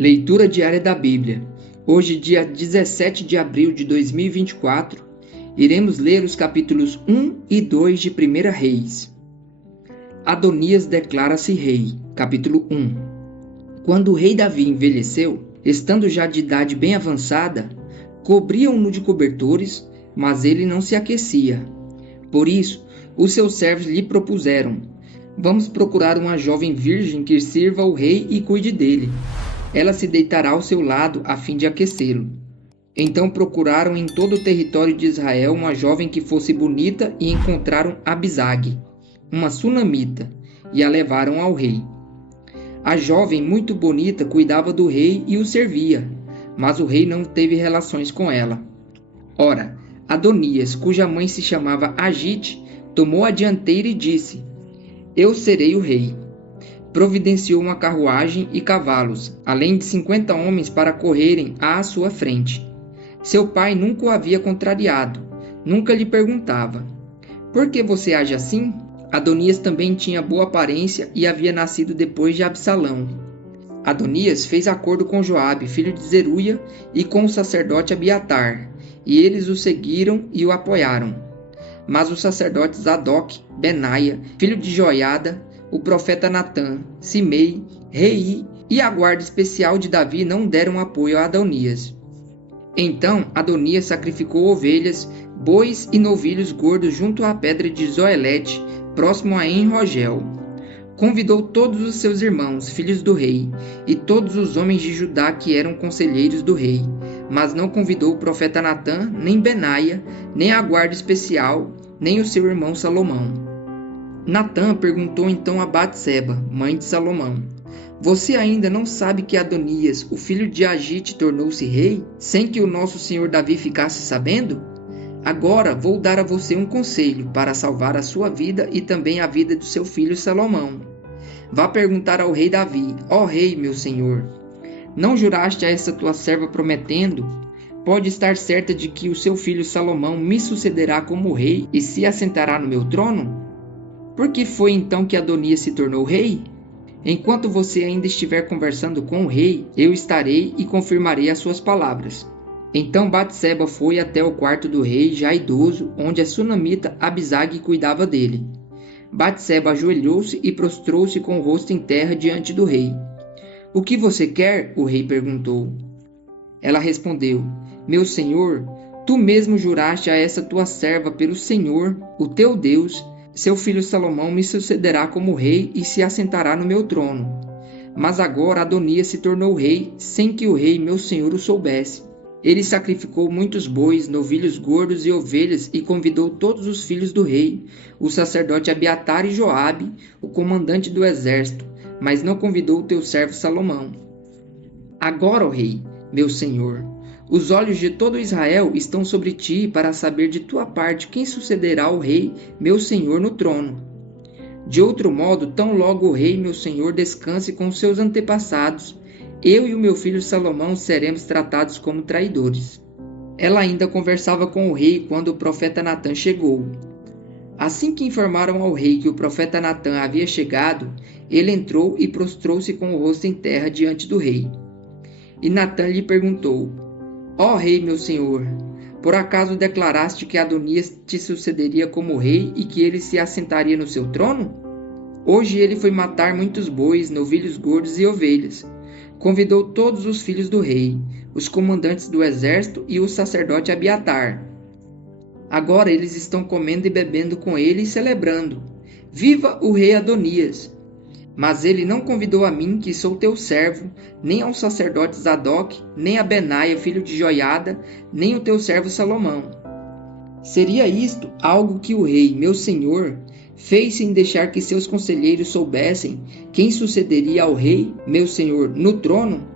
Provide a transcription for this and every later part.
Leitura diária da Bíblia. Hoje, dia 17 de abril de 2024, iremos ler os capítulos 1 e 2 de 1 Reis. Adonias declara-se rei. Capítulo 1. Quando o rei Davi envelheceu, estando já de idade bem avançada, cobriam-no de cobertores, mas ele não se aquecia. Por isso, os seus servos lhe propuseram: vamos procurar uma jovem virgem que sirva ao rei e cuide dele. Ela se deitará ao seu lado a fim de aquecê-lo. Então procuraram em todo o território de Israel uma jovem que fosse bonita e encontraram Abisag, uma sunamita, e a levaram ao rei. A jovem, muito bonita, cuidava do rei e o servia, mas o rei não teve relações com ela. Ora, Adonias, cuja mãe se chamava Agite, tomou a dianteira e disse: eu serei o rei. Providenciou uma carruagem e cavalos, além de 50 homens para correrem à sua frente. Seu pai nunca o havia contrariado, nunca lhe perguntava: por que você age assim? Adonias também tinha boa aparência e havia nascido depois de Absalão. Adonias fez acordo com Joabe, filho de Zeruia, e com o sacerdote Abiatar, e eles o seguiram e o apoiaram. Mas os sacerdotes Zadok, Benaia, filho de Joiada, o profeta Natã, Simei, Rei e a guarda especial de Davi não deram apoio a Adonias. Então Adonias sacrificou ovelhas, bois e novilhos gordos junto à pedra de Zoelete, próximo a En-Rogel. Convidou todos os seus irmãos, filhos do rei, e todos os homens de Judá que eram conselheiros do rei, mas não convidou o profeta Natã, nem Benaia, nem a guarda especial, nem o seu irmão Salomão. Natã perguntou então a Batseba, mãe de Salomão: você ainda não sabe que Adonias, o filho de Agite, tornou-se rei, sem que o nosso senhor Davi ficasse sabendo? Agora vou dar a você um conselho para salvar a sua vida e também a vida do seu filho Salomão. Vá perguntar ao rei Davi: ó rei, meu senhor, não juraste a essa tua serva prometendo: pode estar certa de que o seu filho Salomão me sucederá como rei e se assentará no meu trono? Por que foi então que Adonias se tornou rei? Enquanto você ainda estiver conversando com o rei, eu estarei e confirmarei as suas palavras. Então Batseba foi até o quarto do rei, já idoso, onde a sunamita Abisag cuidava dele. Batseba ajoelhou-se e prostrou-se com o rosto em terra diante do rei. O que você quer? O rei perguntou. Ela respondeu: meu senhor, tu mesmo juraste a essa tua serva pelo Senhor, o teu Deus: seu filho Salomão me sucederá como rei e se assentará no meu trono. Mas agora Adonias se tornou rei, sem que o rei, meu senhor, o soubesse. Ele sacrificou muitos bois, novilhos gordos e ovelhas e convidou todos os filhos do rei, o sacerdote Abiatar e Joabe, o comandante do exército, mas não convidou o teu servo Salomão. Agora, ó rei, meu senhor, os olhos de todo Israel estão sobre ti para saber de tua parte quem sucederá ao rei, meu senhor, no trono. De outro modo, tão logo o rei, meu senhor, descanse com seus antepassados, eu e o meu filho Salomão seremos tratados como traidores. Ela ainda conversava com o rei quando o profeta Natã chegou. Assim que informaram ao rei que o profeta Natã havia chegado, ele entrou e prostrou-se com o rosto em terra diante do rei. E Natã lhe perguntou: ó rei, meu senhor, por acaso declaraste que Adonias te sucederia como rei e que ele se assentaria no seu trono? Hoje ele foi matar muitos bois, novilhos gordos e ovelhas. Convidou todos os filhos do rei, os comandantes do exército e o sacerdote Abiatar. Agora eles estão comendo e bebendo com ele e celebrando: viva o rei Adonias! Mas ele não convidou a mim, que sou teu servo, nem ao sacerdote Zadok, nem a Benaia, filho de Joiada, nem o teu servo Salomão. Seria isto algo que o rei, meu senhor, fez sem deixar que seus conselheiros soubessem quem sucederia ao rei, meu senhor, no trono?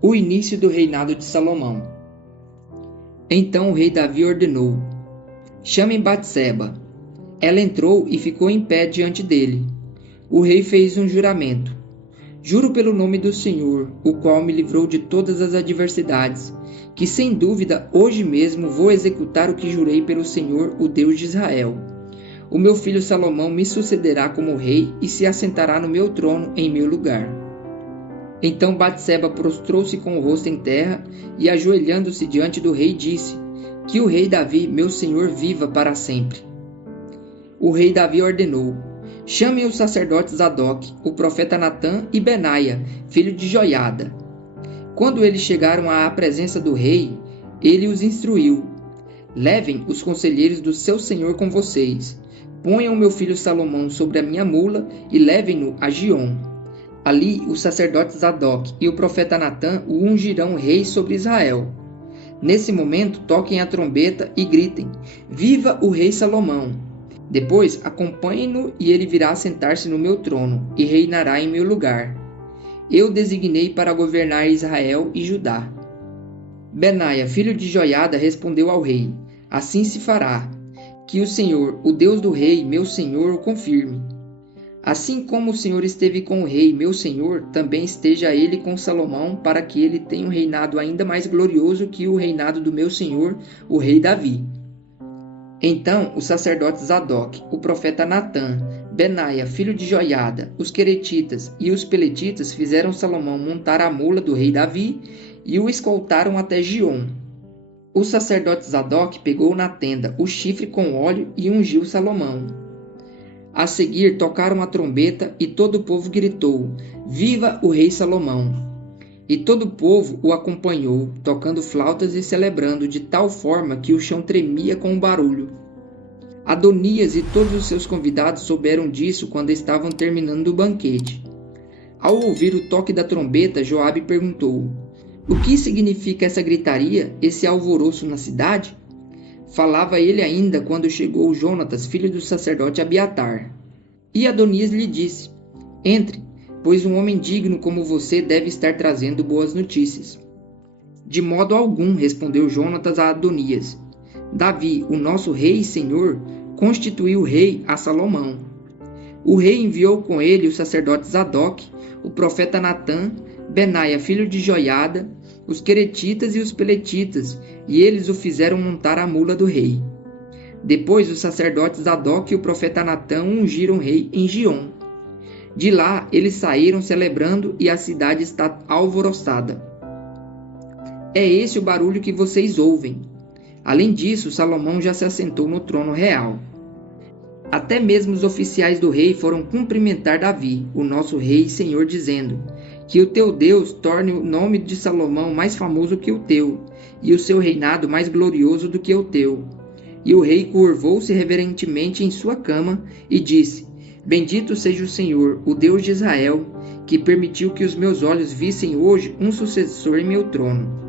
O início do reinado de Salomão. Então o rei Davi ordenou: chamem Batseba. Ela entrou e ficou em pé diante dele. O rei fez um juramento: juro pelo nome do Senhor, o qual me livrou de todas as adversidades, que sem dúvida hoje mesmo vou executar o que jurei pelo Senhor, o Deus de Israel. O meu filho Salomão me sucederá como rei e se assentará no meu trono em meu lugar. Então Batseba prostrou-se com o rosto em terra e, ajoelhando-se diante do rei, disse: Que o rei Davi, meu senhor, viva para sempre. O rei Davi ordenou: Chamem os sacerdotes Zadok, o profeta Natã e Benaia, filho de Joiada. Quando eles chegaram à presença do rei, ele os instruiu: Levem os conselheiros do seu senhor com vocês. Ponham meu filho Salomão sobre a minha mula e levem-no a Giom. Ali os sacerdotes Zadok e o profeta Natã o ungirão rei sobre Israel. Nesse momento toquem a trombeta e gritem: Viva o rei Salomão! Depois acompanhem-no e ele virá sentar-se no meu trono e reinará em meu lugar. Eu designei para governar Israel e Judá. Benaia, filho de Joiada, respondeu ao rei: Assim se fará. Que o Senhor, o Deus do rei, meu senhor, o confirme. Assim como o Senhor esteve com o rei, meu senhor, também esteja ele com Salomão, para que ele tenha um reinado ainda mais glorioso que o reinado do meu senhor, o rei Davi. Então os sacerdotes Zadok, o profeta Natã, Benaia, filho de Joiada, os queretitas e os peletitas fizeram Salomão montar a mula do rei Davi e o escoltaram até Giom. O sacerdote Zadok pegou na tenda o chifre com óleo e ungiu Salomão. A seguir tocaram a trombeta e todo o povo gritou: Viva o rei Salomão! E todo o povo o acompanhou, tocando flautas e celebrando de tal forma que o chão tremia com o barulho. Adonias e todos os seus convidados souberam disso quando estavam terminando o banquete. Ao ouvir o toque da trombeta, Joabe perguntou: O que significa essa gritaria, esse alvoroço na cidade? Falava ele ainda quando chegou Jonatas, filho do sacerdote Abiatar. E Adonias lhe disse: Entre, pois um homem digno como você deve estar trazendo boas notícias. De modo algum, respondeu Jonatas a Adonias. Davi, o nosso rei e senhor, constituiu rei a Salomão. O rei enviou com ele o sacerdote Zadok, o profeta Natã, Benaia, filho de Joiada, os queretitas e os peletitas, e eles o fizeram montar a mula do rei. Depois os sacerdotes Zadok e o profeta Natã ungiram o rei em Giom. De lá eles saíram celebrando e a cidade está alvoroçada. É esse o barulho que vocês ouvem. Além disso, Salomão já se assentou no trono real. Até mesmo os oficiais do rei foram cumprimentar Davi, o nosso rei e senhor, dizendo: Que o teu Deus torne o nome de Salomão mais famoso que o teu, e o seu reinado mais glorioso do que o teu. E o rei curvou-se reverentemente em sua cama e disse: Bendito seja o Senhor, o Deus de Israel, que permitiu que os meus olhos vissem hoje um sucessor em meu trono.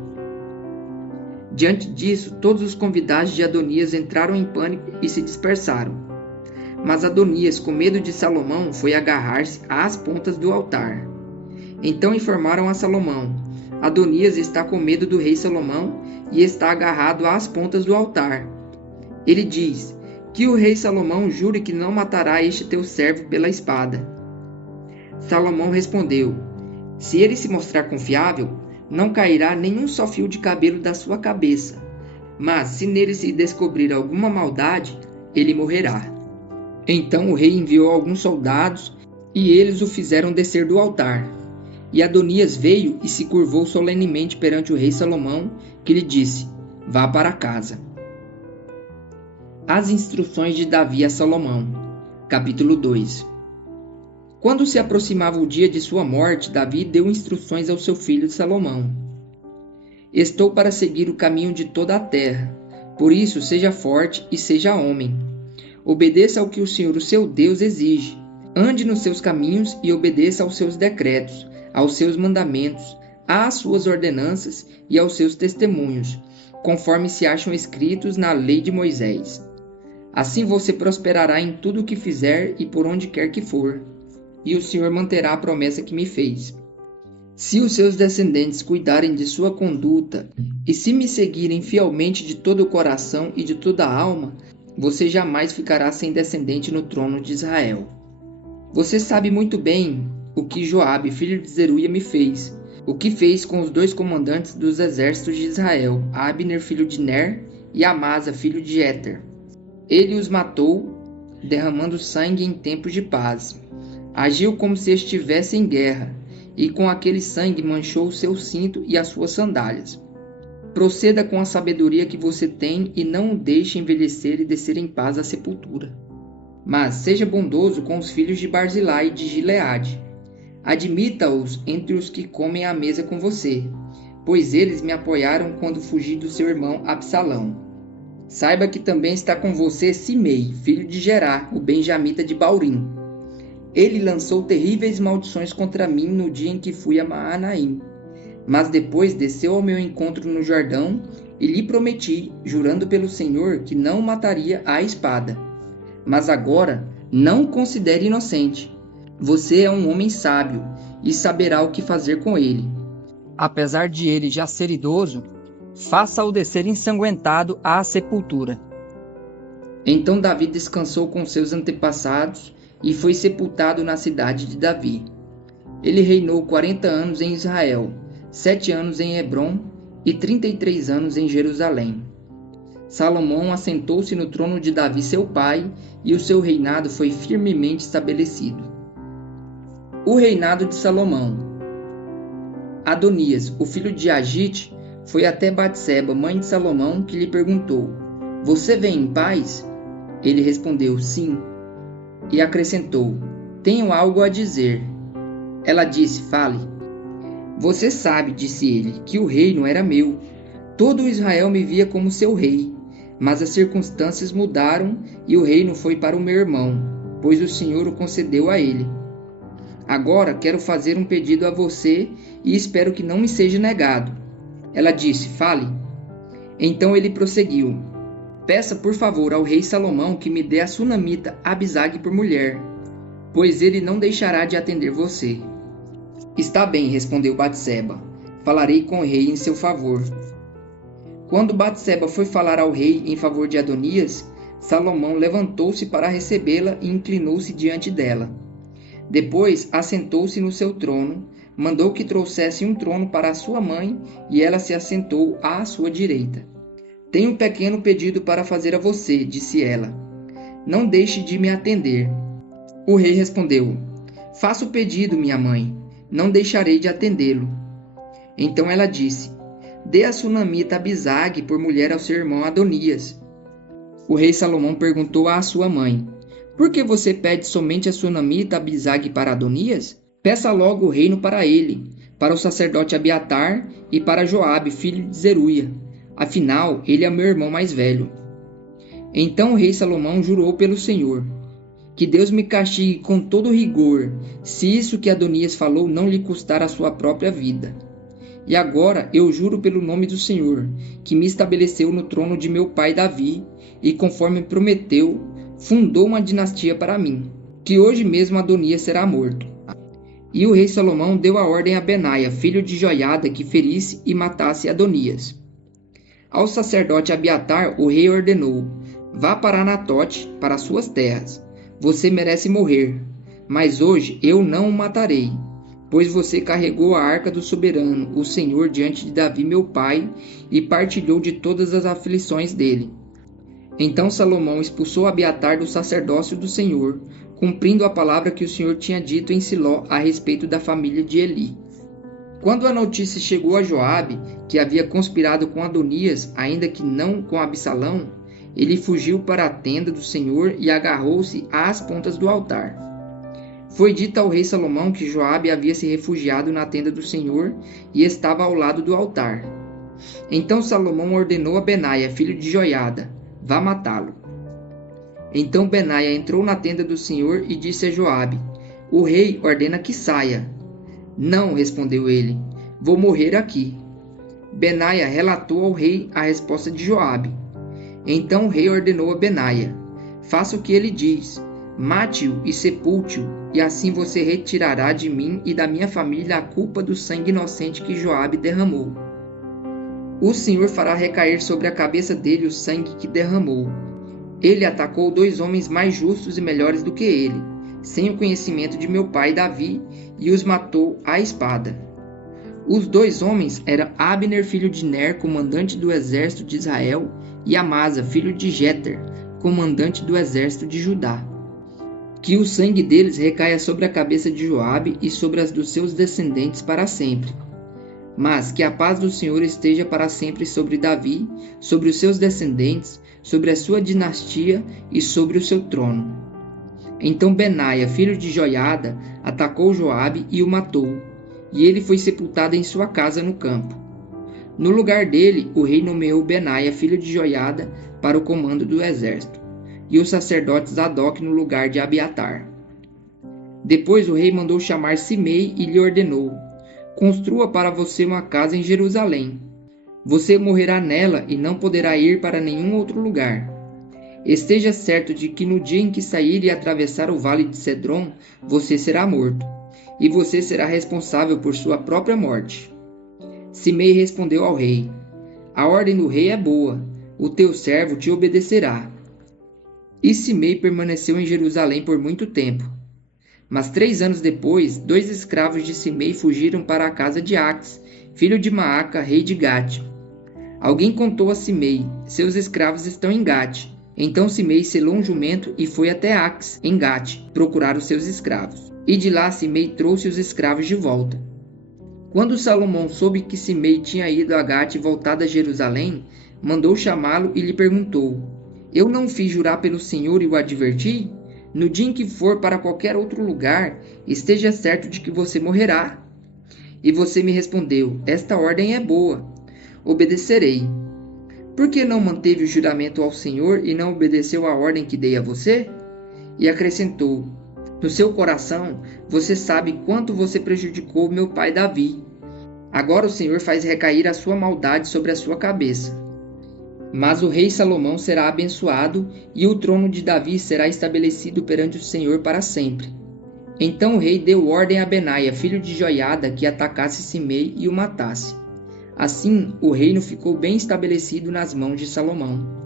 Diante disso, todos os convidados de Adonias entraram em pânico e se dispersaram. Mas Adonias, com medo de Salomão, foi agarrar-se às pontas do altar. Então informaram a Salomão: Adonias está com medo do rei Salomão e está agarrado às pontas do altar. Ele diz: Que o rei Salomão jure que não matará este teu servo pela espada. Salomão respondeu: Se ele se mostrar confiável, não cairá nenhum só fio de cabelo da sua cabeça. Mas se nele se descobrir alguma maldade, ele morrerá. Então o rei enviou alguns soldados e eles o fizeram descer do altar. E Adonias veio e se curvou solenemente perante o rei Salomão, que lhe disse: Vá para casa. As instruções de Davi a Salomão. Capítulo 2. Quando se aproximava o dia de sua morte, Davi deu instruções ao seu filho Salomão: Estou para seguir o caminho de toda a terra, por isso seja forte e seja homem. Obedeça ao que o Senhor, o seu Deus, exige. Ande nos seus caminhos e obedeça aos seus decretos, aos seus mandamentos, às suas ordenanças e aos seus testemunhos, conforme se acham escritos na lei de Moisés. Assim você prosperará em tudo o que fizer e por onde quer que for, e o Senhor manterá a promessa que me fez. Se os seus descendentes cuidarem de sua conduta e se me seguirem fielmente de todo o coração e de toda a alma, você jamais ficará sem descendente no trono de Israel. Você sabe muito bem o que Joabe, filho de Zeruia, me fez, o que fez com os dois comandantes dos exércitos de Israel, Abner, filho de Ner, e Amasa, filho de Jeter. Ele os matou, derramando sangue em tempos de paz. Agiu como se estivesse em guerra, e com aquele sangue manchou o seu cinto e as suas sandálias. Proceda com a sabedoria que você tem e não o deixe envelhecer e descer em paz à sepultura. Mas seja bondoso com os filhos de Barzilai de Gileade. Admita-os entre os que comem à mesa com você, pois eles me apoiaram quando fugi do seu irmão Absalão. Saiba que também está com você Simei, filho de Gerá, o benjamita de Baurim. Ele lançou terríveis maldições contra mim no dia em que fui a Maanaim. Mas depois desceu ao meu encontro no Jordão e lhe prometi, jurando pelo Senhor, que não o mataria à espada. Mas agora não o considere inocente. Você é um homem sábio e saberá o que fazer com ele. Apesar de ele já ser idoso, faça-o descer ensanguentado à sepultura. Então Davi descansou com seus antepassados e foi sepultado na cidade de Davi. Ele reinou 40 anos em Israel, 7 anos em Hebrom e 33 anos em Jerusalém. Salomão assentou-se no trono de Davi seu pai, e o seu reinado foi firmemente estabelecido. O reinado de Salomão. Adonias, o filho de Agite, foi até Batseba, mãe de Salomão, que lhe perguntou: Você vem em paz? Ele respondeu: Sim. E acrescentou: Tenho algo a dizer. Ela disse: Fale. Você sabe, disse ele, que o reino era meu. Todo Israel me via como seu rei. Mas as circunstâncias mudaram e o reino foi para o meu irmão, pois o Senhor o concedeu a ele. Agora quero fazer um pedido a você e espero que não me seja negado. Ela disse: Fale. Então ele prosseguiu: Peça por favor ao rei Salomão que me dê a sunamita Abisag por mulher, pois ele não deixará de atender você. Está bem, respondeu Batseba. Falarei com o rei em seu favor. Quando Batseba foi falar ao rei em favor de Adonias, Salomão levantou-se para recebê-la e inclinou-se diante dela. Depois assentou-se no seu trono, mandou que trouxesse um trono para a sua mãe e ela se assentou à sua direita. Tenho um pequeno pedido para fazer a você, disse ela. Não deixe de me atender. O rei respondeu: Faça o pedido, minha mãe. Não deixarei de atendê-lo. Então ela disse: Dê a sunamita Abisag por mulher ao seu irmão Adonias. O rei Salomão perguntou à sua mãe: Por que você pede somente a sunamita Abisag para Adonias? Peça logo o reino para ele, para o sacerdote Abiatar e para Joabe, filho de Zeruia. Afinal, ele é meu irmão mais velho. Então o rei Salomão jurou pelo Senhor: Que Deus me castigue com todo rigor, se isso que Adonias falou não lhe custar a sua própria vida. E agora eu juro pelo nome do Senhor, que me estabeleceu no trono de meu pai Davi, e conforme prometeu, fundou uma dinastia para mim, que hoje mesmo Adonias será morto. E o rei Salomão deu a ordem a Benaia, filho de Joiada, que ferisse e matasse Adonias. Ao sacerdote Abiatar, o rei ordenou: Vá para Anatote, para suas terras. Você merece morrer, mas hoje eu não o matarei, pois você carregou a arca do soberano, o Senhor, diante de Davi meu pai, e partilhou de todas as aflições dele. Então Salomão expulsou Abiatar do sacerdócio do Senhor, cumprindo a palavra que o Senhor tinha dito em Siló a respeito da família de Eli. Quando a notícia chegou a Joabe, que havia conspirado com Adonias, ainda que não com Absalão, ele fugiu para a tenda do Senhor e agarrou-se às pontas do altar. Foi dito ao rei Salomão que Joabe havia se refugiado na tenda do Senhor e estava ao lado do altar. Então Salomão ordenou a Benaia, filho de Joiada: Vá matá-lo. Então Benaia entrou na tenda do Senhor e disse a Joabe: O rei ordena que saia. Não, respondeu ele, vou morrer aqui. Benaia relatou ao rei a resposta de Joabe. Então o rei ordenou a Benaia: Faça o que ele diz, mate-o e sepulte-o, e assim você retirará de mim e da minha família a culpa do sangue inocente que Joabe derramou. O Senhor fará recair sobre a cabeça dele o sangue que derramou. Ele atacou 2 homens mais justos e melhores do que ele, sem o conhecimento de meu pai Davi, e os matou à espada. Os 2 homens eram Abner, filho de Ner, comandante do exército de Israel, e Amasa, filho de Jeter, comandante do exército de Judá. Que o sangue deles recaia sobre a cabeça de Joabe e sobre as dos seus descendentes para sempre. Mas que a paz do Senhor esteja para sempre sobre Davi, sobre os seus descendentes, sobre a sua dinastia e sobre o seu trono. Então Benaia, filho de Joiada, atacou Joabe e o matou, e ele foi sepultado em sua casa no campo. No lugar dele, o rei nomeou Benaia, filho de Joiada, para o comando do exército, e o sacerdote Zadok no lugar de Abiatar. Depois o rei mandou chamar Simei e lhe ordenou: construa para você uma casa em Jerusalém. Você morrerá nela e não poderá ir para nenhum outro lugar. Esteja certo de que no dia em que sair e atravessar o vale de Cedron, você será morto, e você será responsável por sua própria morte. Simei respondeu ao rei: a ordem do rei é boa, o teu servo te obedecerá. E Simei permaneceu em Jerusalém por muito tempo. Mas 3 anos depois, 2 escravos de Simei fugiram para a casa de Aques, filho de Maaca, rei de Gate. Alguém contou a Simei: seus escravos estão em Gate. Então Simei selou um jumento e foi até Aques, em Gate, procurar os seus escravos. E de lá Simei trouxe os escravos de volta. Quando Salomão soube que Simei tinha ido a Gate e voltado a Jerusalém, mandou chamá-lo e lhe perguntou: eu não fiz jurar pelo Senhor e o adverti? No dia em que for para qualquer outro lugar, esteja certo de que você morrerá. E você me respondeu: esta ordem é boa, obedecerei. Por que não manteve o juramento ao Senhor e não obedeceu à ordem que dei a você? E acrescentou: no seu coração, você sabe quanto você prejudicou meu pai Davi. Agora o Senhor faz recair a sua maldade sobre a sua cabeça. Mas o rei Salomão será abençoado e o trono de Davi será estabelecido perante o Senhor para sempre. Então o rei deu ordem a Benaia, filho de Joiada, que atacasse Simei e o matasse. Assim, o reino ficou bem estabelecido nas mãos de Salomão.